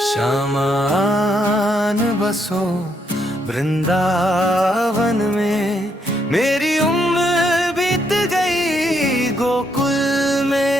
शामान बसो वृंदावन में, मेरी उम्र बीत गई गोकुल में।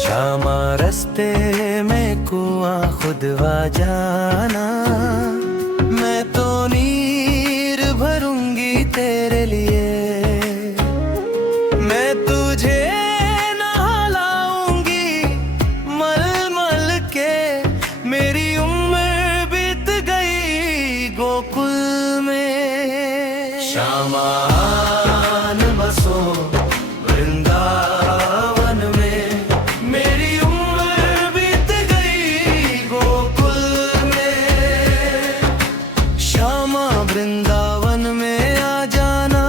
श्यामा रस्ते में कुआं खुदवा जाना, मैं तो नीर भरूंगी तेरे लिए। मैं तुझे नहलाऊंगी मल मल के, मेरी उम्र बीत गई गोकुल में। शामान बसो वृंदावन में, मेरी उम्र बीत गई गोकुल में। श्यामा वृंदावन में आ जाना,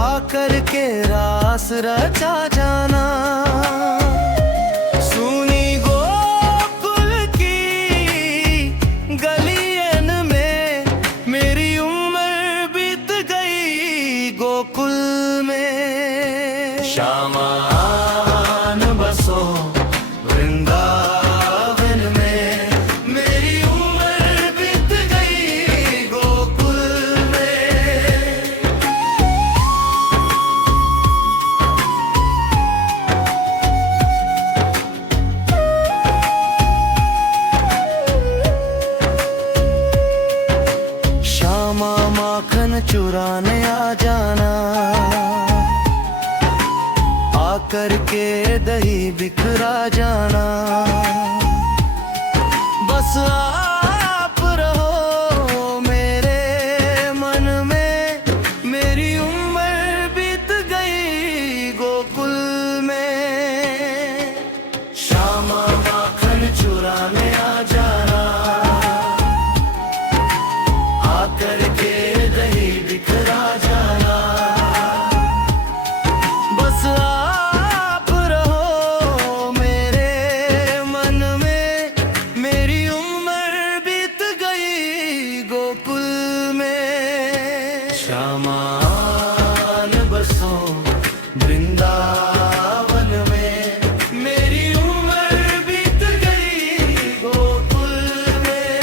आकर के रास रचा जाना। सुनी गोकुल की गलियन में, मेरी उम्र बीत गई गोकुल में। शामान बसो वृंदावन में, मेरी उम्र बीत गई गोकुल में। श्यामा माखन चुराने आ जाना, आकर के दही बिखरा जाना। बस आप रहो मेरे मन में, मेरी उम्र बीत गई गोकुल में। श्यामा माखन चुराने आ जाना, आकर के दही बिखरा जाना। बस आप रहो मेरे मन में, मेरी उम्र बीत गई गोकुल में। शामान बसो वृंदावन में, मेरी उम्र बीत गई गोकुल में।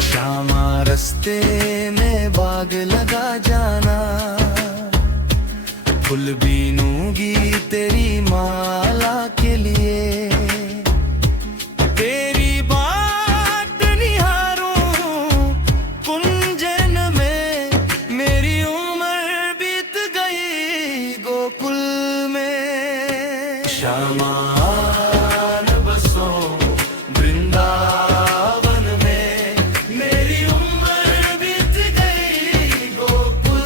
श्यामा रस्ते में बाग लगा जाना, फूल बीनूंगी तेरी माला के लिए। तेरी बाट निहारूं कुंजन में, मेरी उम्र बीत गई गोकुल में। शामान बसो वृंदावन में, मेरी उम्र बीत गई गोकुल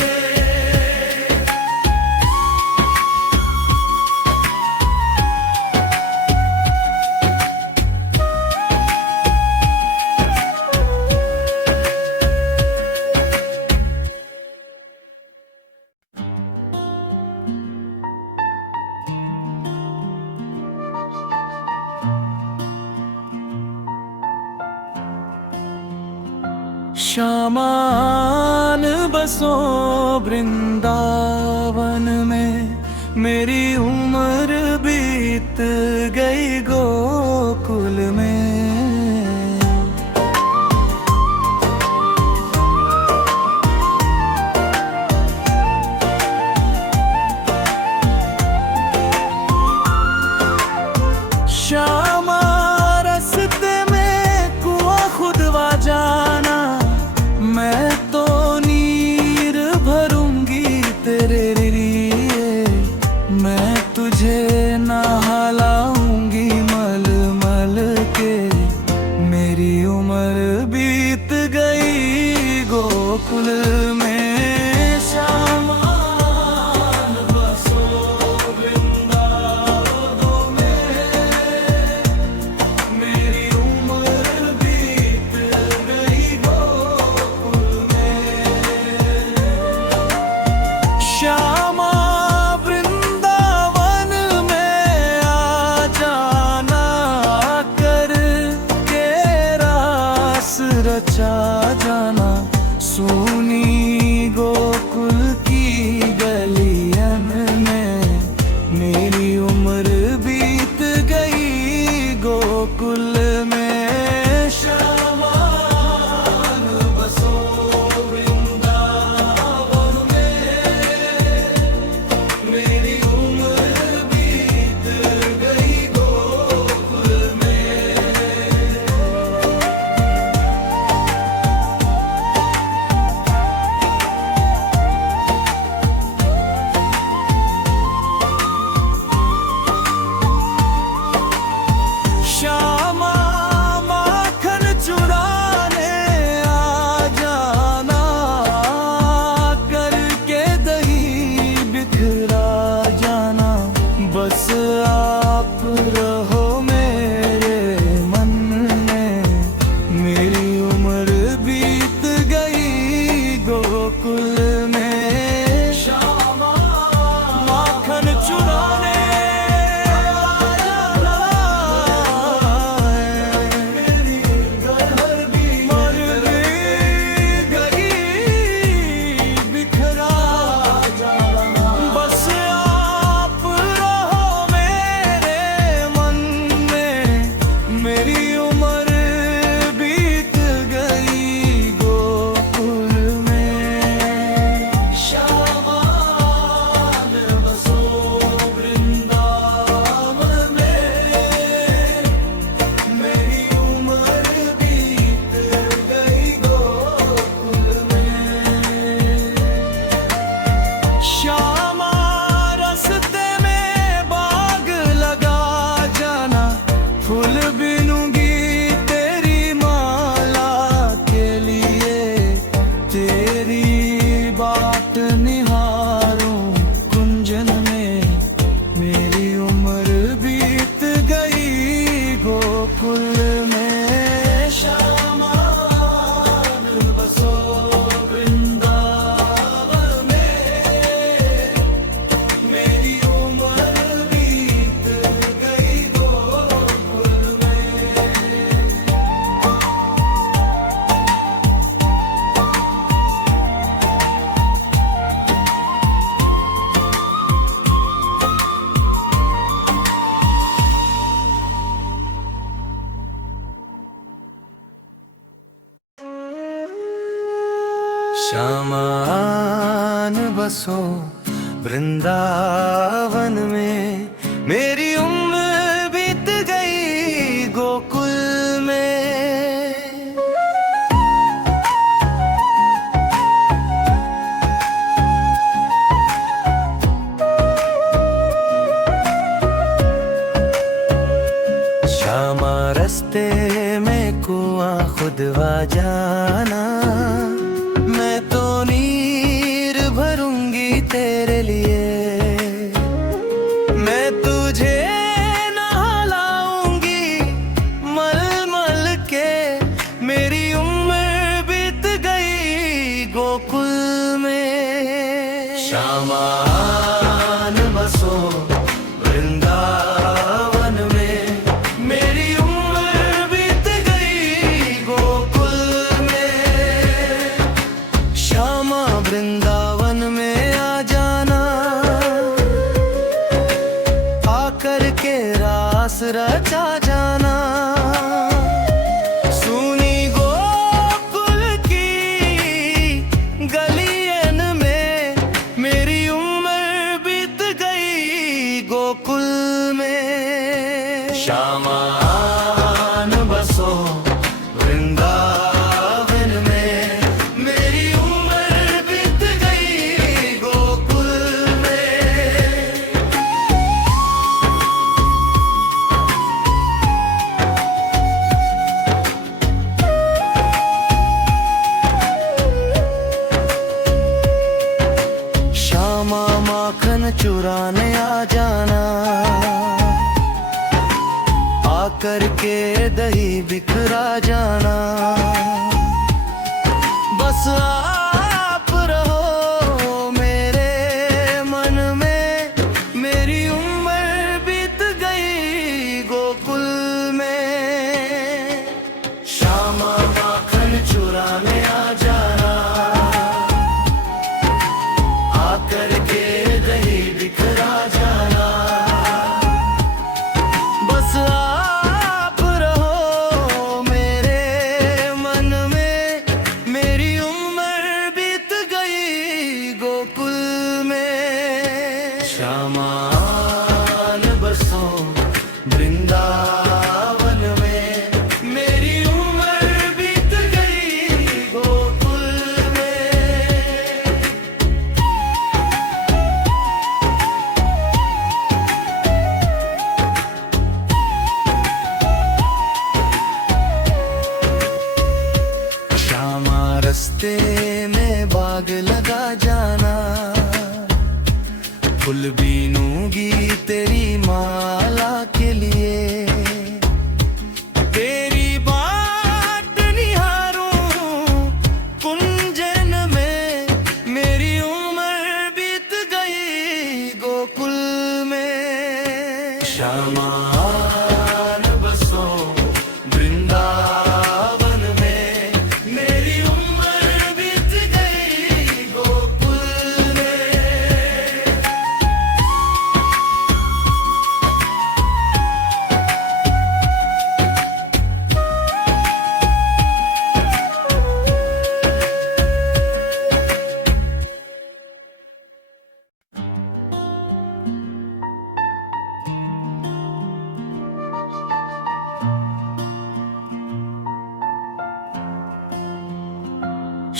में। शामान बसो वृंदावन में, मेरी उम्र बीत गई गोकुल में। श्यामा रस्ते में कुआं खुदवा जाना, मैं तो नीर भरूंगी तेरे लिए। मैं तुझे नहलाऊंगी मल मल के, मेरी उम्र बीत गई गोकुल में। श्यामा बसो वृंदावन में, मेरी उम्र बीत गई गोकुल में। रचा जाना, सुनी गोकुल की गलियन में मेरी उम्र बीत गई गोकुल में। श्यामान बसो वृंदावन में, मेरी उम्र बीत गई गोकुल में। श्यामा माखन चुराने आ जाना, करके दही बिखरा जाना, बस आप रहो मेरे मन में, मेरी उम्र बीत गई गोकुल में। श्यामा माखन चुराने निहारूं कुंजन में, मेरी उम्र बीत गई गोकुल में। श्यामान बसो वृंदावन में, मेरी उम्र बीत गई गोकुल में। श्यामान बसो वृंदावन में, मेरी उम्र बीत गई गोकुल में। श्यामा रस्ते में कुआं खुदवा जाना, मैं तो नीर भरूंगी तेरे लिए, मैं तुझे नहलाऊंगी मल मल के, मेरी उम्र बीत गई गोकुल में। श्यामान बसो वृंदावन में, मेरी उम्र बीत गई गोकुल में। श्यामा वृंदावन में आ जाना, आकर के रास रचा जाना, सुनी गोकुल की गलियन में मेरी उम्र बीत गई गोकुल में। श्यामान बसो वृंदावन में, मेरी उम्र बीत गई गोकुल में। श्यामा माखन चुराने आ जाना, आकर के दही बिखरा जाना, बस आप रहो मेरे मन में, मेरी उम्र बीत गई गोकुल में। श्यामा माखन श्यामा रास्ते में बाग लगा जाना, फूल बीनूंगी तेरी माला के लिए। तेरी बाट निहारूं कुंजन में, मेरी उम्र बीत गई गोकुल में। श्यामा बसो वृंदावन में, मेरी उम्र बीत गई गोकुल में।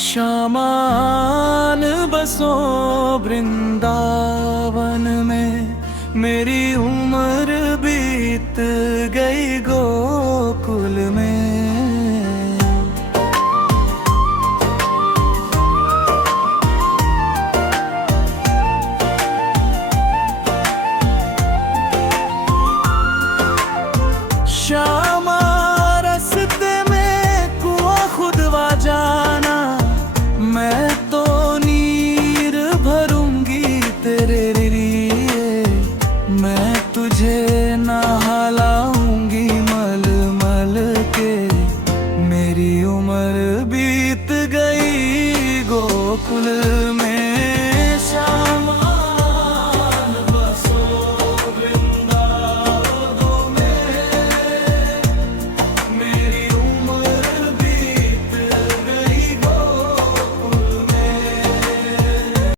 श्यामान बसो वृंदावन में, मेरी उम्र बीत गई गोकुल में। श्यामा रास्ते में कुआं खुदवा जाना, मैं तो नीर भरूंगी तेरे लिए। मैं तुझे नहलाऊंगी मल मल के, मेरी उम्र बीत गई गोकुल में।